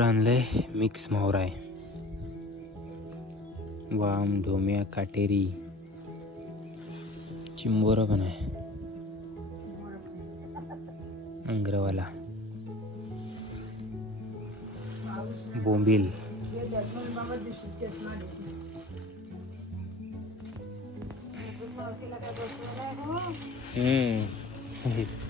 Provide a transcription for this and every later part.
मावरा आणलंय मिक्स मावरा आहे. वाम ढोम्या काटेरी चिंबोरा पण आहे. अंग्रवाला. बोंबील. हम्म.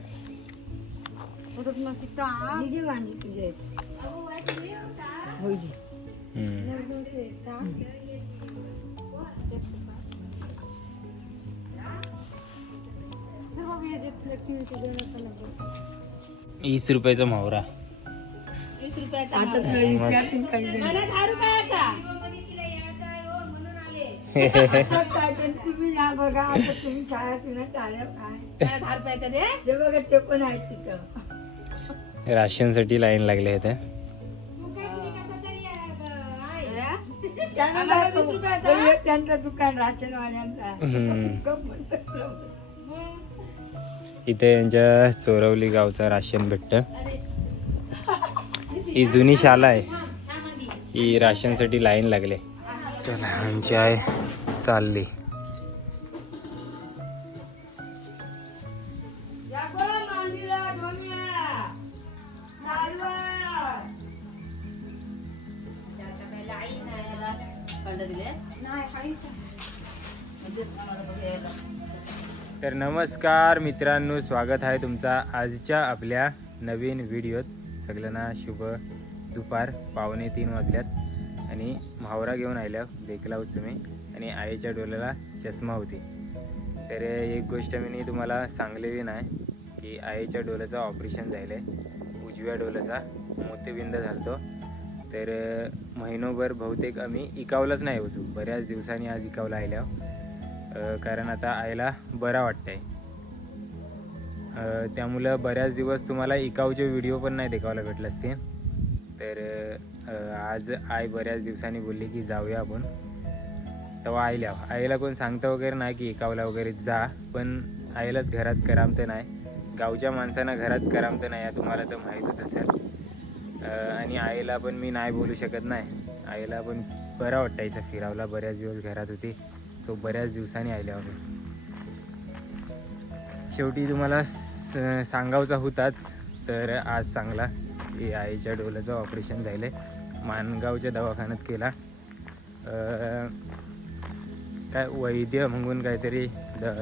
वीस रुपयाचा मावरा वीस रुपयाचा बघा आता तुम्ही काय तुम्ही काय काय मला दहा रुपयाचा दे ते बघा ते पण आहेत तिथं राशनसाठी लाईन लागले दुकान. गप्प म्हणतात. इथे यांच्या चोरवली गावचा राशन भेटत. ही जुनी शाळा आहे. ही राशनसाठी लाईन लागले चला आमची आहे चालली. तर नमस्कार मित्रांनो स्वागत आहे तुमचा आजच्या आपल्या नवीन व्हिडिओत. सगळ्यांना शुभ दुपार पावणे तीन वाजल्यात. आणि म्हावरा घेऊन आल्या देखलाच तुम्ही आणि आईच्या डोळ्याला चष्मा होती. तर एक गोष्ट मी तुम्हाला सांगलेली नाही की आईच्या डोळ्याचं ऑपरेशन झालं आहे उजव्या डोळ्याचा मोतीबिंद झालतो. तर महिनोभर बहुतेक आम्ही इकावलंच नाही होतो बऱ्याच दिवसांनी आज इकावला आल्या कारण आता आईला बरा वाटतंय. त्यामुळं बऱ्याच दिवस तुम्हाला इकावचे व्हिडिओ पण नाही देखावला भेटले असते तर आज आई बऱ्याच दिवसांनी बोलली की जाऊया आपण. तेव्हा आईला आईला कोण सांगतं वगैरे नाही की इकावला वगैरे जा पण आईलाच घरात करामतं नाही. गावच्या माणसांना घरात करामतं नाही या तुम्हाला तर माहीतच असेल. आणि आईला पण मी नाही बोलू शकत नाही. आईला पण बरा वाटायचं फिरावला बऱ्याच दिवस घरात होती. सो बऱ्याच दिवसांनी आल्यावर शेवटी तुम्हाला सांगावचा होताच तर आज चांगला की आईच्या डोल्याचं ऑपरेशन झालं आहे दवाखान्यात केला. काय वैद्य म्हणून काहीतरी द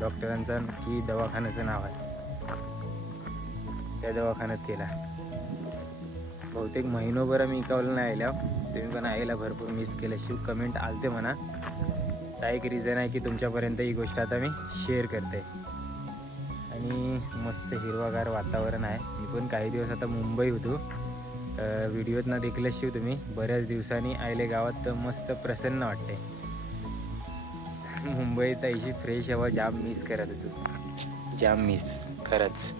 डॉक्टरांचं की दवाखान्याचं नाव आहे. त्या दवाखान्यात केला. बहुतेक महिनोभर मी इकावलं नाही आल्या. तुम्ही पण आईला भरपूर मिस केलं. शिव कमेंट आलते म्हणा. त्या एक रिझन आहे की तुमच्यापर्यंत ही गोष्ट आता मी शेअर करते. आणि मस्त हिरवागार वातावरण आहे. मी पण काही दिवस आता मुंबई होतो. व्हिडिओत ना देखील तुम्ही. बऱ्याच दिवसांनी आयले गावात तर मस्त प्रसन्न वाटते. मुंबईत अशी फ्रेश हवा जाम मिस करत होतो. जाम मिस खरंच.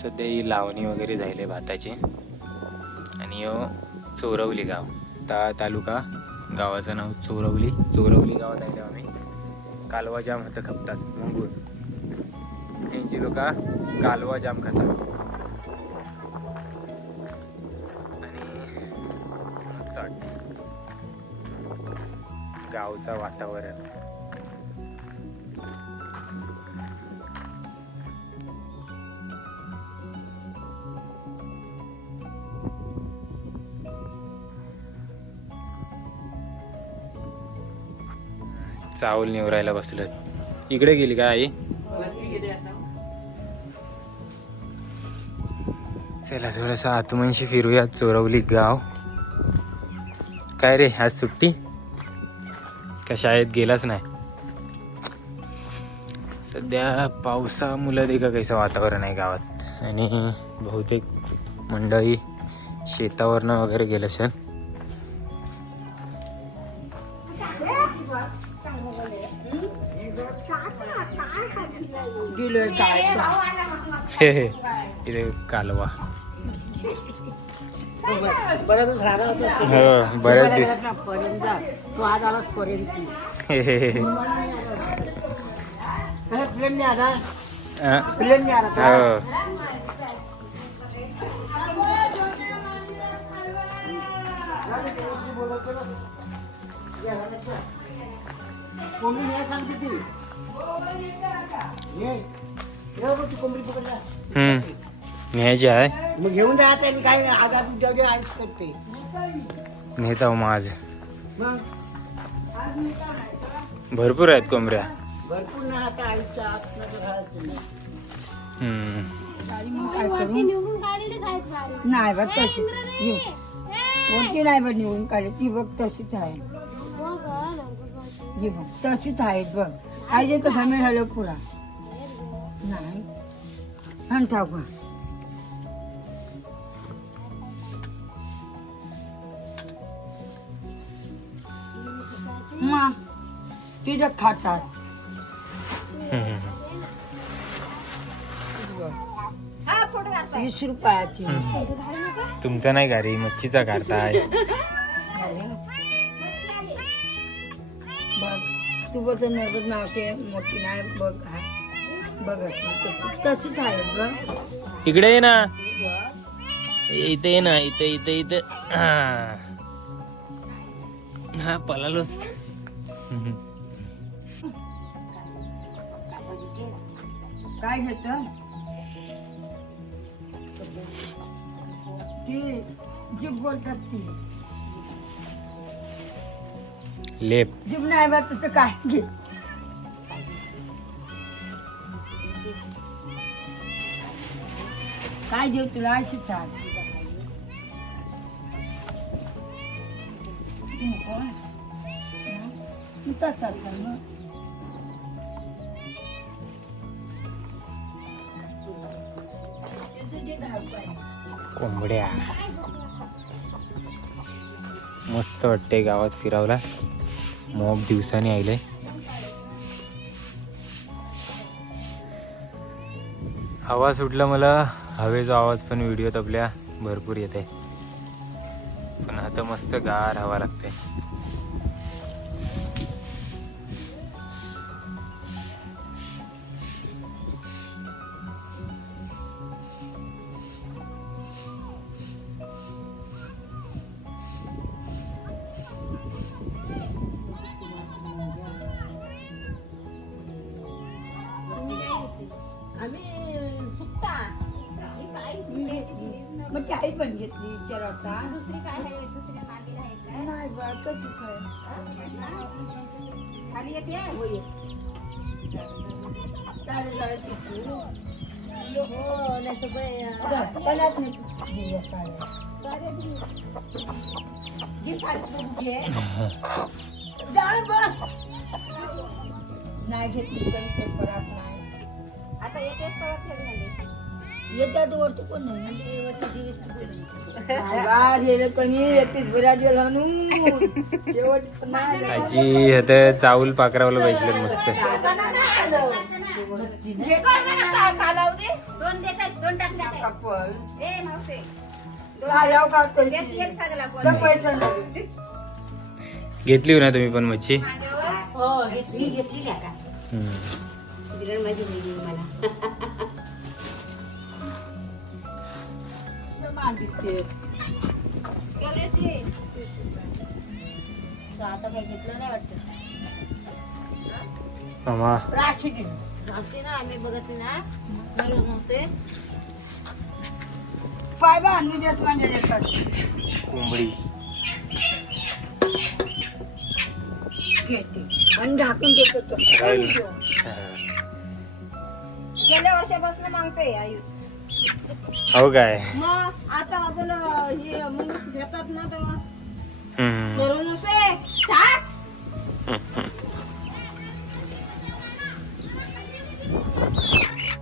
सध्या ही लावणी वगैरे झाली भाताची. आणि यो चोरवली गाव ता तालुका गावाचं नाव चोरवली. चोरवली गावात आहे आम्ही. कालवा जाम हातं खपतात मंगूर. यांची लोक कालवा जाम खातात. आणि वाटते गावचं वातावरण. चावल निवरायला बसलं इकडे गेली का आई? चला थोडस आतमनशी फिरूया. चोरवली गाव. काय रे आज सुट्टी? का शाळेत गेलाच नाही? सध्या पावसामुळे ते का कैसं वातावरण आहे गावात. आणि बहुतेक मंडळी शेतावरनं वगैरे गेलं असेल. इथे कालवा. हो बऱ्याच दिवस. ना पर्यंत न्यायची आहे. मग घेऊन जायचं आणि काय आज आपण उद्या उद्या आईस करते. नेता हो मग आज मग? भरपूर आहेत कोंबड्या भरपूर ना आता आईच्या आत राहायचं नाही. हम्म. बघ तशी. येऊ. कोणती नाही बघ निवडून काढली. ती बघ तशीच आहे. ही बघ तशीच आहेत बघ. पाहिजे तर घमे झालं पुरा नाही. आणि ठाऊ मग तिथं खातात. वीस रुपयाची तुमचा नाही घरी मच्छीचा काढताय बघ तू बघ नर्वद नावशे मोठी नाही बघ. बघ. तशीच आहे बघ इकडे ये ना इथे ये ना इथे इथे इथे हा हा काय घेत? ती जीभ बोलतात ती लेप. जीभ नाही बघ तुझं काय घे. काय देऊ तुला? अशी छान. तू तसाच आहे मग. कोंबड्या. मस्त वाटते गावात फिरावला मॉब दिवसानी आले हवा सुटला मला. हवेचा आवाज पण व्हिडिओत आपल्या भरपूर येते पण आता मस्त गार हवा लागते. आता नाही बा कशीच आहे. चालेल, चालेल, ती तू. जा, कणात नाही. घे या साड्या. घे साडी तू बा. नाही घेतली कमी काही फरक नाही. येतात वरती कोण नाही. आजी आता चावल पाकरावला बसले मस्त. घेतली हो ना तुम्ही पण मच्छी मी घेतली मला आता काही घेतलं नाही वाटतं मामा राशी दे. मावशी ना आम्ही बघत ना बरोबर मावसे पाय बा आणि दिवस देतात. कोंबडी घेते आणि झाकून देतो. हा. गेल्या वर्षापासून मागतोय आयुष हो काय? मग आता आपण हे मनुष्य घेतात ना तेव्हा. हम्म. बरोबर मावसे टाक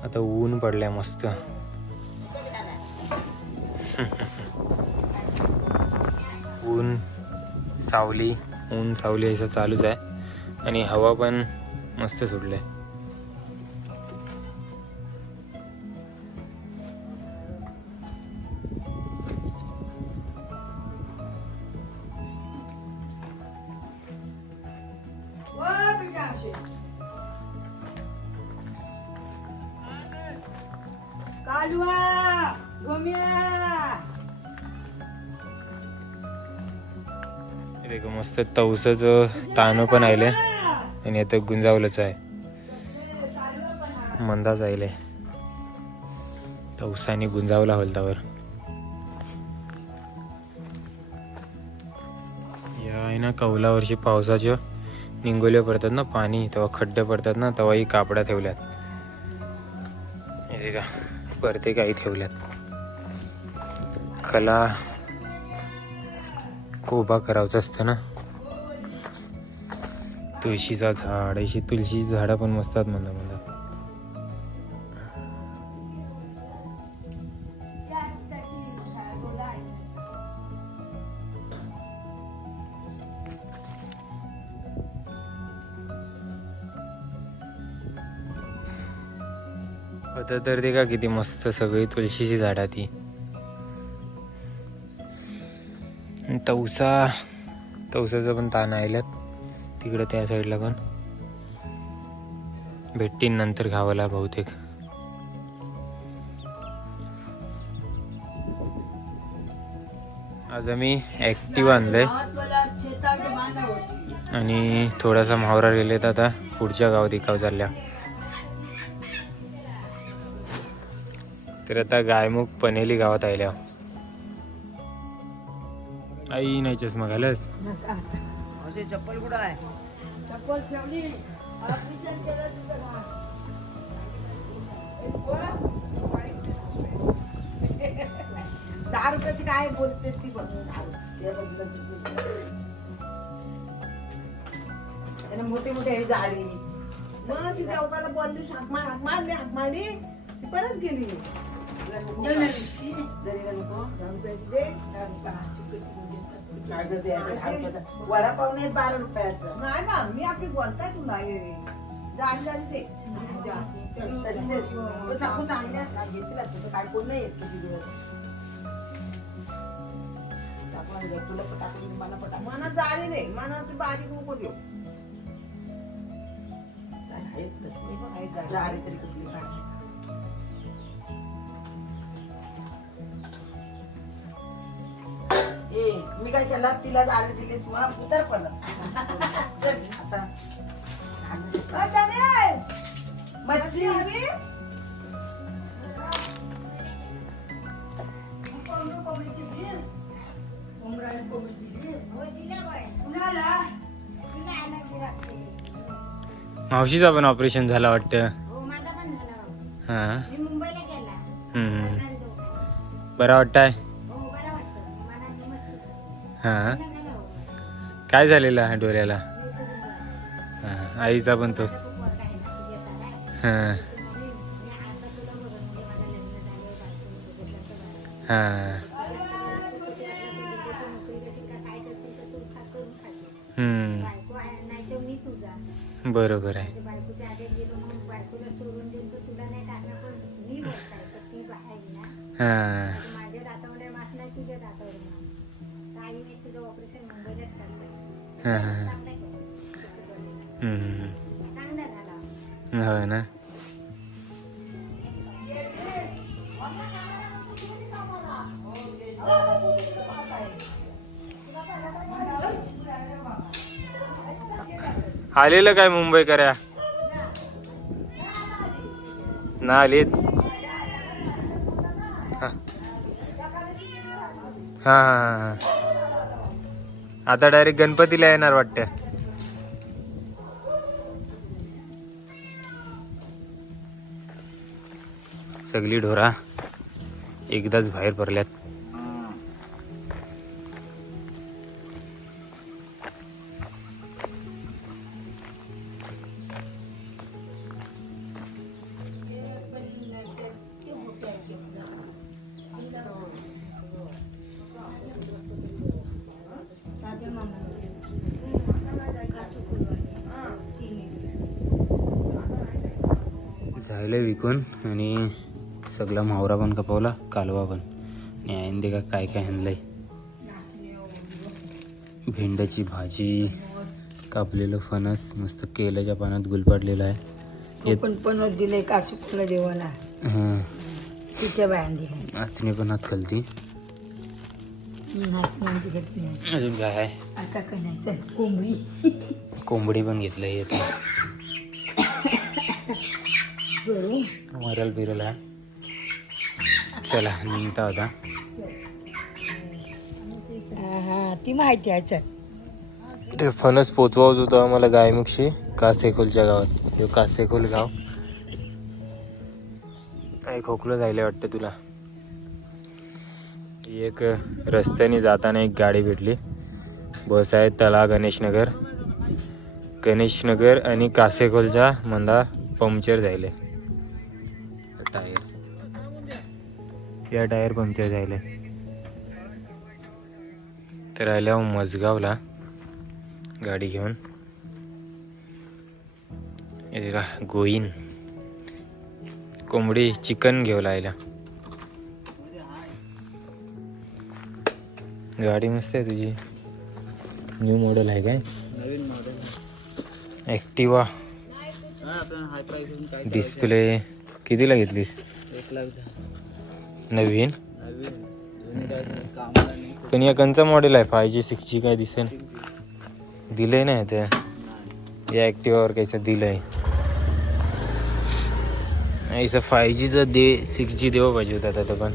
आता ऊन पडलंय मस्त. ऊन सावली ऊन सावली असं चालूच आहे. आणि हवा पण मस्त सुटले एक मस्त तवसाचं तान पण आले आणि आता गुंजावलंच आहे. मंदाच आले तवसाने गुंजावला होलतावर या आहे ना कौला वर्षी पावसाच्या निंगोल्या पडतात ना पाणी. तेव्हा खड्डे पडतात ना तेव्हाही कापडा ठेवल्यात. हे का परते काही ठेवल्यात. कला कोबा करायचा असतं ना. तुळशीचा झाड अशी तुळशी झाडं पण मस्त आहेत म्हणा आता तर ते का किती मस्त सगळी तुळशीची झाडा ती. तवसा. तवसाचं पण ताण आयल्यात. तिकडं त्या साईडला पण. भेटतीन नंतर गावाला बहुतेक. आज आम्ही ॲक्टिव्ह आणलंय. आणि थोडासा म्हावरा गेलेत आता. पुढच्या गावात इकाव चालल्या. तर आता गायमुख पनेली गावात आल्या आई नाही चष्मा घालस चप्पल कुठं आहे? चप्पल ठेवली. दहा रुपयाची काय बोलते ती बघ. हे मोठी मोठी आहे झाली. मग ती देवकाला बोलली हाक मार हाक मारली हाक मारली. ती परत गेली. वरा पाहुणे बारा रुपयाचं नाही बा मी आपली बोलताय तुला ते घेतला काय कोण नाही येत किती दिवस तुला मला पटाक मना जाळी रे मना तू बारीक नको देऊ आहेत जाळी. जाळी तरी कुठली काढली. मी काय केला? तिला जाळी दिलीच मग उतर पण. चल आता! मच्छी! मावशीचा पण ऑपरेशन झाला वाटतं. हो हां. बरं वाटतंय. हां. काय झालेलं डोळ्याला हां आईचा पण तो. हां. हां. बरोबर आहे. हां. हां हां हां. चांगलं ना. आलेलं काय मुंबई करा ना आलीत. हां हां हां. आता डायरेक्ट गणपतीला येणार वाटतं. सगळी ढोरा एकदाच बाहेर पडल्यात. झालं विकून आणि सगळा मावरा पण कपवला कालवा पण. आणि आईन का काय काय आणलंय. भेंड्याची भाजी कापलेलं फणस मस्त केल्याच्या पानात गुलपाडलेलं आहे. पण दिले देवाला हां. तिच्या आजने पण हात खालती. अजून काय आहे? आता काय नाही कोंबडी. कोंबडी पण घेतलं येत मरल बिरल हा चला निघता होता हा हा ती माहिती आहे चल ते फणस पोचवाच होतं आम्हाला गायमुखशी कासेखोलच्या गावात कासेखोल गाव काय खोकलं जायला वाटतं तुला एक रस्त्याने जाताना एक गाडी भेटली बस आहे तला गणेशनगर गणेशनगर आणि कासेखोलच्या मंदा पंक्चर झाले टायर. या टायर पंक्चर झाले तर आल्यावर मजगावला. गाडी घेऊन. का गोईन. कोंबडी चिकन घेऊ लायला गाडी मस्त आहे तुझी. न्यू मॉडेल आहे काय? नवीन मॉडेल. ॲक्टिवा डिस्प्ले कितीला घेतलीस? एक लाख नवीन? नवीन पण या कंचा मॉडेल आहे? फाय जी सिक्स जी काय दिसेल? दिलंय नाही ते. या ॲक्टिवावर कैसा दिलंय. ऐसा फाय जीचं दे सिक्स जी देवा पाहिजे होता आता पण.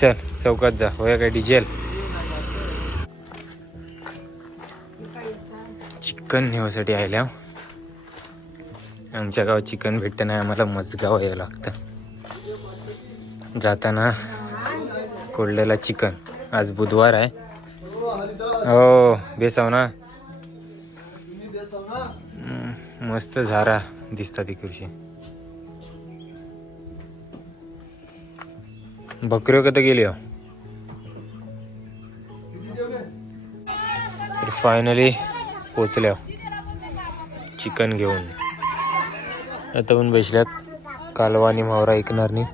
चल चौकात जा. होया काय डिझेल चिकन नेवासाठी आयल्या. आमच्या गावात चिकन भेटतं नाही आम्हाला मजगाव यावं लागतं. जाताना कोल्ड्याला चिकन. आज बुधवार आहे. हो बेसाव ना. मस्त झारा दिसतात तिकडची. बकऱ्यो कधी गेली हो? फायनली पोचल्या हो. चिकन घेऊन. आता पण बसल्यात. कालवा आणि मावरा ऐकणार नाही